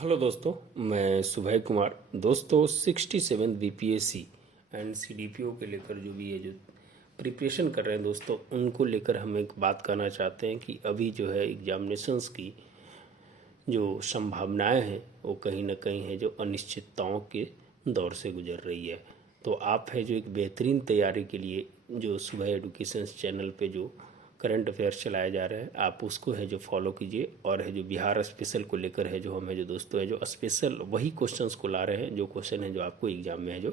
Hello दोस्तों, मैं सुभय कुमार। दोस्तों 67 बीपीएससी एंड सीडीपीओ के लेकर जो भी है जो प्रिपरेशन कर रहे हैं दोस्तों, उनको लेकर हम एक बात करना चाहते हैं कि अभी जो है एग्जामिनेशंस की जो संभावनाएं हैं वो कहीं ना कहीं है जो अनिश्चितताओं के दौर से गुजर रही है। तो आप है जो एक बेहतरीन तैयारी के लिए जो सुबह एजुकेशन चैनल पे जो करंट अफेयर्स चलाए जा रहे हैं, आप उसको है जो फॉलो कीजिए। और है जो बिहार स्पेशल को लेकर है जो हम है जो दोस्तों है जो स्पेशल वही क्वेश्चंस को ला रहे हैं जो क्वेश्चन है जो आपको एग्जाम में है जो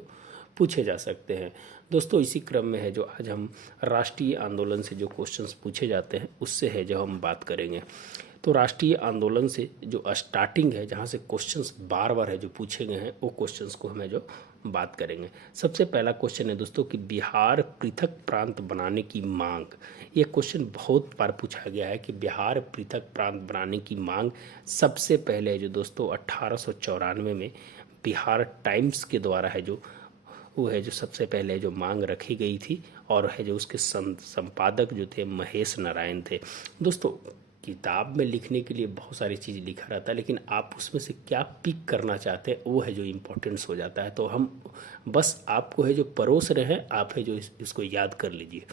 पूछे जा सकते हैं। दोस्तों इसी क्रम में है जो आज हम राष्ट्रीय आंदोलन से जो क्वेश्चंस पूछे जाते हैं उससे है जो हम बात करेंगे। तो राष्ट्रीय आंदोलन से जो स्टार्टिंग है, जहाँ से क्वेश्चंस बार बार है जो पूछे गए हैं, वो क्वेश्चंस को हमें जो बात करेंगे। सबसे पहला क्वेश्चन है दोस्तों कि बिहार पृथक प्रांत बनाने की मांग। ये क्वेश्चन बहुत बार पूछा गया है कि बिहार पृथक प्रांत बनाने की मांग सबसे पहले जो दोस्तों 1894 में बिहार टाइम्स के द्वारा है जो वो है जो सबसे पहले जो मांग रखी गई थी। और है जो उसके संपादक जो थे महेश नारायण थे। दोस्तों किताब में लिखने के लिए बहुत सारी चीज़ लिखा रहता है, लेकिन आप उसमें से क्या पिक करना चाहते हैं वो है जो इम्पोर्टेंस हो जाता है। तो हम बस आपको है जो परोस रहे हैं, आप है जो इसको याद कर लीजिए।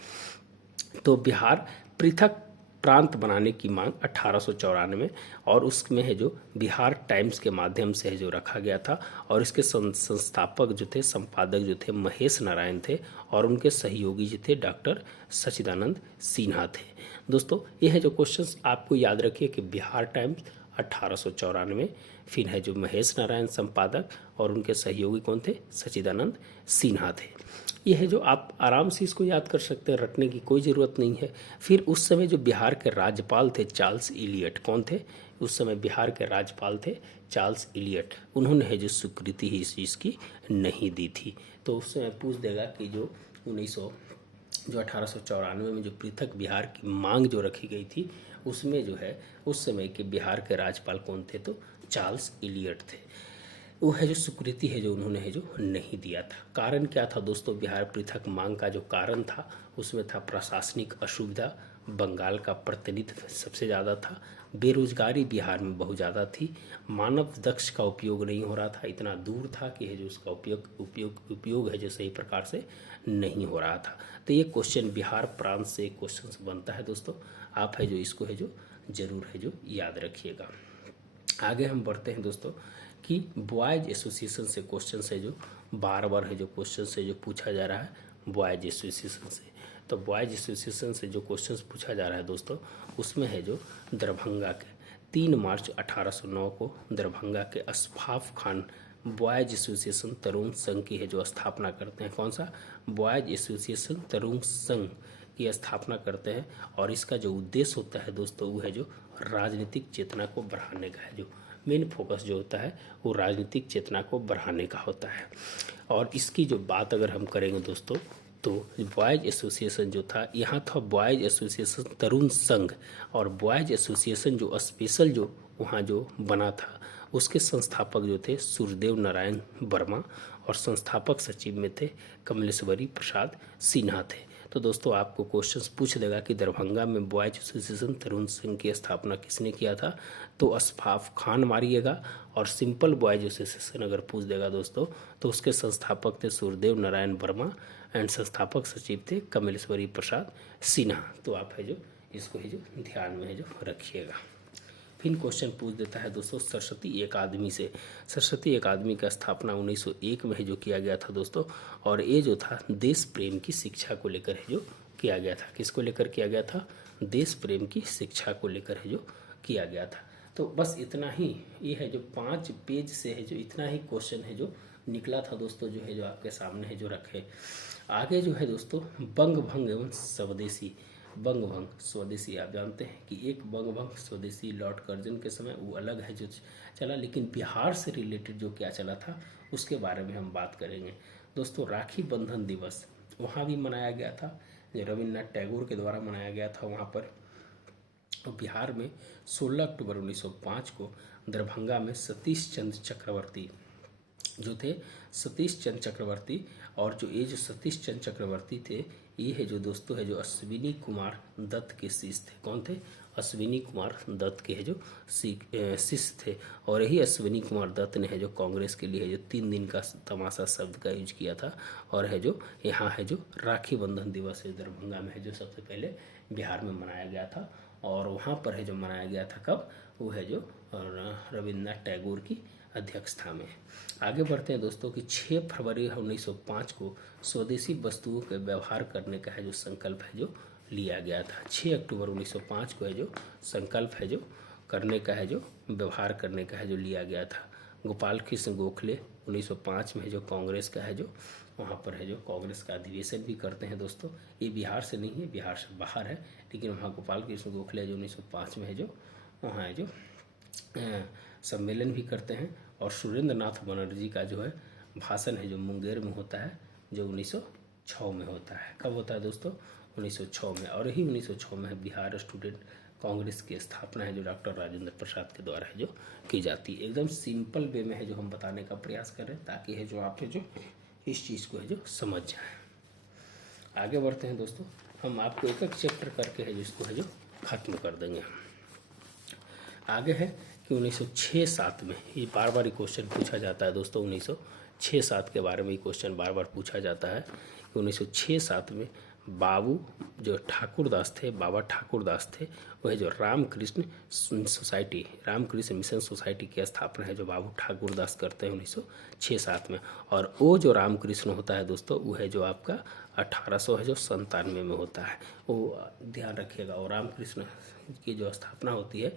तो बिहार पृथक प्रांत बनाने की मांग 1894 में, और उसमें है जो बिहार टाइम्स के माध्यम से है जो रखा गया था। और इसके संस्थापक जो थे, संपादक जो थे महेश नारायण थे, और उनके सहयोगी जो थे डॉक्टर सच्चिदानंद सिन्हा थे। दोस्तों ये है जो क्वेश्चंस आपको याद रखिए कि बिहार टाइम्स 1894, फिर है जो महेश नारायण संपादक, और उनके सहयोगी कौन थे, सच्चिदानंद सिन्हा थे। ये है जो आप आराम से इसको याद कर सकते हैं, रटने की कोई ज़रूरत नहीं है। फिर उस समय जो बिहार के राज्यपाल थे चार्ल्स इलियट, कौन थे उस समय बिहार के राज्यपाल थे चार्ल्स इलियट। उन्होंने है जो स्वीकृति ही इस चीज़ की नहीं दी थी। तो उस समय पूछ देगा कि जो 1894 में जो पृथक बिहार की मांग जो रखी गई थी, उसमें जो है उस समय के बिहार के राज्यपाल कौन थे, तो चार्ल्स इलियट थे। वो है जो स्वीकृति है जो उन्होंने है जो नहीं दिया था। कारण क्या था दोस्तों, बिहार पृथक मांग का जो कारण था उसमें था प्रशासनिक असुविधा, बंगाल का प्रतिनिधित्व सबसे ज़्यादा था, बेरोजगारी बिहार में बहुत ज़्यादा थी, मानव दक्ष का उपयोग नहीं हो रहा था, इतना दूर था कि है जो उसका उपयोग है जो सही प्रकार से नहीं हो रहा था। तो ये क्वेश्चन बिहार प्रांत से क्वेश्चन बनता है दोस्तों, आप है जो इसको है जो जरूर है जो याद रखिएगा। आगे हम बढ़ते हैं दोस्तों कि बॉयज एसोसिएशन से क्वेश्चन है जो बार बार है जो क्वेश्चन है जो पूछा जा रहा है बॉयज एसोसिएशन से। तो बॉयज एसोसिएशन से जो क्वेश्चन पूछा जा रहा है दोस्तों, उसमें है जो दरभंगा के 3 मार्च 1809 को दरभंगा के अशफाक खान बॉयज एसोसिएशन तरुण संघ की है जो स्थापना करते हैं। कौन सा, बॉयज एसोसिएशन तरुण संघ की स्थापना करते हैं। और इसका जो उद्देश्य होता है दोस्तों, वो है जो राजनीतिक चेतना को बढ़ाने का है। जो मेन फोकस जो होता है वो राजनीतिक चेतना को बढ़ाने का होता है। और इसकी जो बात अगर हम करेंगे दोस्तों, तो बॉयज एसोसिएशन जो था, यहाँ था बॉयज एसोसिएशन तरुण संघ, और बॉयज एसोसिएशन जो स्पेशल जो वहाँ जो बना था, उसके संस्थापक जो थे सूर्यदेव नारायण वर्मा, और संस्थापक सचिव में थे कमलेश्वरी प्रसाद सिन्हा थे। तो दोस्तों आपको क्वेश्चंस पूछ देगा कि दरभंगा में बॉयज एसोसिएशन तरुण संघ की स्थापना किसने किया था, तो अशफाक खान मारिएगा। और सिंपल बॉयज एसोसिएशन अगर पूछ देगा दोस्तों, तो उसके संस्थापक थे सूर्यदेव नारायण वर्मा, एंड संस्थापक सचिव थे कमलेश्वरी प्रसाद सिन्हा। तो आप है जो इसको है जो ध्यान में है जो रखिएगा। फिर क्वेश्चन पूछ देता है दोस्तों सरस्वती अकादमी से। सरस्वती अकादमी का स्थापना 1901 में है जो किया गया था दोस्तों, और ये जो था देश प्रेम की शिक्षा को लेकर है जो किया गया था। किसको लेकर किया गया था, देश प्रेम की शिक्षा को लेकर है जो किया गया था। तो बस इतना ही, ये है जो 5 पेज से है जो इतना ही क्वेश्चन है जो निकला था दोस्तों, जो है जो आपके सामने है जो रखे। आगे जो है दोस्तों बंग भंग एवं स्वदेशी। बंग भंग स्वदेशी, आप जानते हैं कि एक बंग भंग स्वदेशी लॉर्ड कर्जन के समय वो अलग है जो चला, लेकिन बिहार से रिलेटेड जो क्या चला था उसके बारे में हम बात करेंगे दोस्तों। राखी बंधन दिवस वहाँ भी मनाया गया था, जो रविन्द्रनाथ टैगोर के द्वारा मनाया गया था वहाँ पर। और बिहार में 16 अक्टूबर 1905 को दरभंगा में सतीश चंद्र चक्रवर्ती जो थे, सतीश चंद्र चक्रवर्ती, और जो ये जो सतीश चंद्र चक्रवर्ती थे, ये है जो दोस्तों है जो अश्विनी कुमार दत्त के शिष्य थे। कौन थे, अश्विनी कुमार दत्त के है जो शिष्य थे। और यही अश्विनी कुमार दत्त ने है जो कांग्रेस के लिए है जो 3 दिन का तमाशा शब्द का यूज किया था। और है जो यहाँ है जो राखी बंधन दिवस है दरभंगा में है जो सबसे पहले बिहार में मनाया गया था। और वहाँ पर है जो मनाया गया था कब, वो है जो रविन्द्रनाथ टैगोर की अध्यक्षता में। आगे बढ़ते हैं दोस्तों कि 6 फरवरी 1905 को स्वदेशी वस्तुओं के व्यवहार करने का है जो संकल्प है जो लिया गया था। 6 अक्टूबर 1905 को है जो संकल्प है जो करने का है जो व्यवहार करने का है जो लिया गया था। गोपाल कृष्ण गोखले 1905 में जो कांग्रेस का है जो वहाँ पर है जो कांग्रेस का अधिवेशन भी करते हैं दोस्तों। ये बिहार से नहीं है, बिहार से बाहर है, लेकिन वहाँ गोपाल कृष्ण गोखले जो 1905 में है जो वहाँ है जो सम्मेलन भी करते हैं। और सुरेंद्र नाथ बनर्जी का जो है भाषण है जो मुंगेर में होता है जो 1906 में होता है। कब होता है दोस्तों, 1906 में। और यही 1906 में है बिहार स्टूडेंट कांग्रेस की स्थापना है जो डॉक्टर राजेंद्र प्रसाद के द्वारा है जो की जाती है। एकदम सिंपल वे में है जो हम बताने का प्रयास कर रहे हैं ताकि है जो आप है जो इस चीज़ को है जो समझ जाए। आगे बढ़ते हैं दोस्तों, हम आपको एक एक चैप्टर करके है जो इसको है जो खत्म कर देंगे। आगे है कि 1906-07 में ये बार बार क्वेश्चन पूछा जाता है दोस्तों। 1906-07 के बारे में ये क्वेश्चन बार बार पूछा जाता है कि 1906-07 में बाबू जो ठाकुरदास थे, बाबा ठाकुरदास थे, वह जो Ramakrishna society, Ramakrishna mission society की स्थापना है जो बाबू ठाकुरदास करते हैं 1906-07 में। और वो जो रामकृष्ण होता है दोस्तों वो है जो आपका 1897 में होता है, वो ध्यान रखिएगा। और रामकृष्ण की जो स्थापना होती है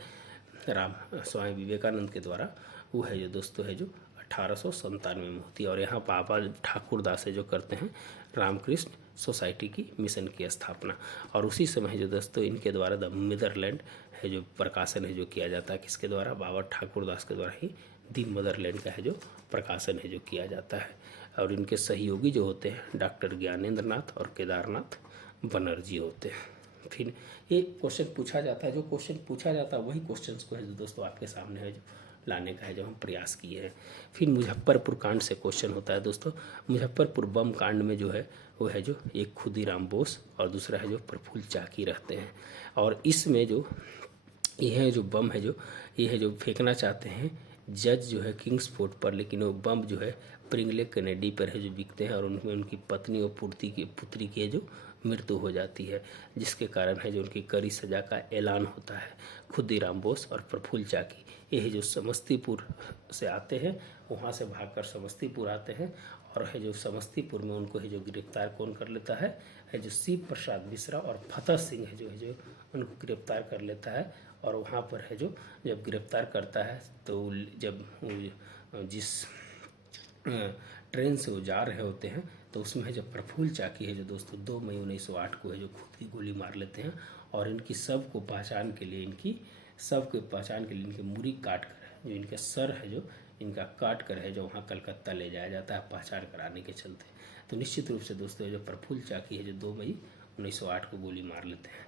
स्वामी विवेकानंद के द्वारा, वो है जो दोस्तों है जो 1897 में होती है। और यहाँ बाबा ठाकुरदास है जो करते हैं रामकृष्ण सोसाइटी की मिशन की स्थापना। और उसी समय जो दोस्तों इनके द्वारा द मदरलैंड है जो प्रकाशन है जो किया जाता है, किसके द्वारा, बाबा ठाकुरदास के द्वारा ही दी मदरलैंड का है जो प्रकाशन है जो किया जाता है। और इनके सहयोगी जो होते हैं डॉक्टर ज्ञानेंद्र नाथ और केदारनाथ बनर्जी होते हैं। फिर ये क्वेश्चन पूछा जाता है, जो क्वेश्चन पूछा जाता है वही क्वेश्चंस को है जो दोस्तों आपके सामने है जो लाने का है जो हम प्रयास किए हैं। फिर मुजफ्फरपुर कांड से क्वेश्चन होता है दोस्तों। मुजफ्फरपुर बम कांड में जो है वो है जो एक खुदीराम बोस और दूसरा है जो प्रफुल्ल चाकी रहते हैं। और इसमें जो ये है जो बम है जो ये है जो फेंकना चाहते हैं जज जो है किंग्सफोर्ड पर, लेकिन वो बम जो है प्रिंगले कैनेडी पर है जो बिकते हैं और उनमें उनकी पत्नी और पुत्री की है जो मृत्यु हो जाती है, जिसके कारण है जो उनकी कड़ी सजा का ऐलान होता है। खुदीराम बोस और प्रफुल्ल चाकी ये है जो समस्तीपुर से आते हैं, वहाँ से भागकर समस्तीपुर आते हैं। और है जो समस्तीपुर में उनको है जो गिरफ्तार कौन कर लेता है जो शिव प्रसाद मिश्रा और फतेह सिंह है जो उनको गिरफ्तार कर लेता है। और वहाँ पर है जो जब गिरफ्तार करता है तो जब जिस ट्रेन से वो जा रहे होते हैं तो उसमें है जब प्रफुल्ल चाकी है जो दोस्तों 2 मई 1908 को है जो खुद की गोली मार लेते हैं। और इनकी सबको पहचान के लिए इनके मुरी काट कर जो इनके सर है जो इनका काट कर है जो वहाँ कलकत्ता ले जाया जाता है पहचान कराने के चलते। तो निश्चित रूप से दोस्तों जो प्रफुल्ल चाकी है जो 2 मई 1908 को गोली मार लेते हैं।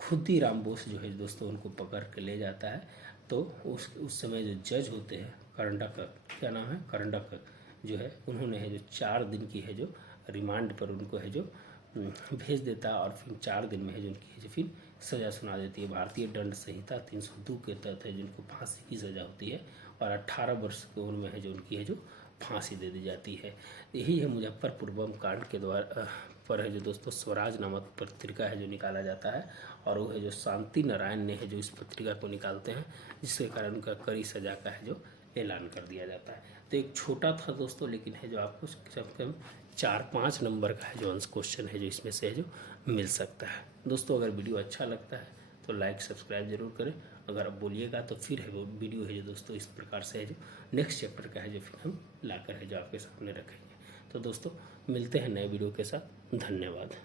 खुदीराम बोस जो है दोस्तों उनको पकड़ के ले जाता है। तो उस समय जो जज होते हैं करंडक, क्या नाम है, करंडक जो है, उन्होंने है जो 4 दिन की है जो रिमांड पर उनको है जो भेज देता है। और फिर 4 दिन में है जो उनकी है जो फिर सज़ा सुना देती है। भारतीय दंड संहिता 302 के तहत है जिनको फांसी की सज़ा होती है और 18 वर्ष की उम्र में है जो उनकी है जो फांसी दे दी जाती है। यही है मुजफ्फरपुर बम कांड के द्वारा पर है जो दोस्तों स्वराज नामक पत्रिका है जो निकाला जाता है। और वो है जो शांति नारायण ने है जो इस पत्रिका को निकालते हैं, जिसके कारण उनका कड़ी सजा का है जो ऐलान कर दिया जाता है। तो एक छोटा था दोस्तों, लेकिन है जो आपको कम से कम 4-5 नंबर का है जो आंसर क्वेश्चन है जो इसमें से है जो मिल सकता है। दोस्तों अगर वीडियो अच्छा लगता है तो लाइक सब्सक्राइब जरूर करें। अगर आप बोलिएगा तो फिर है वो वीडियो है जो दोस्तों इस प्रकार से है जो नेक्स्ट चैप्टर का है जो फिर हम लाकर है जो आपके सामने रखेंगे। तो दोस्तों मिलते हैं नए वीडियो के साथ। धन्यवाद।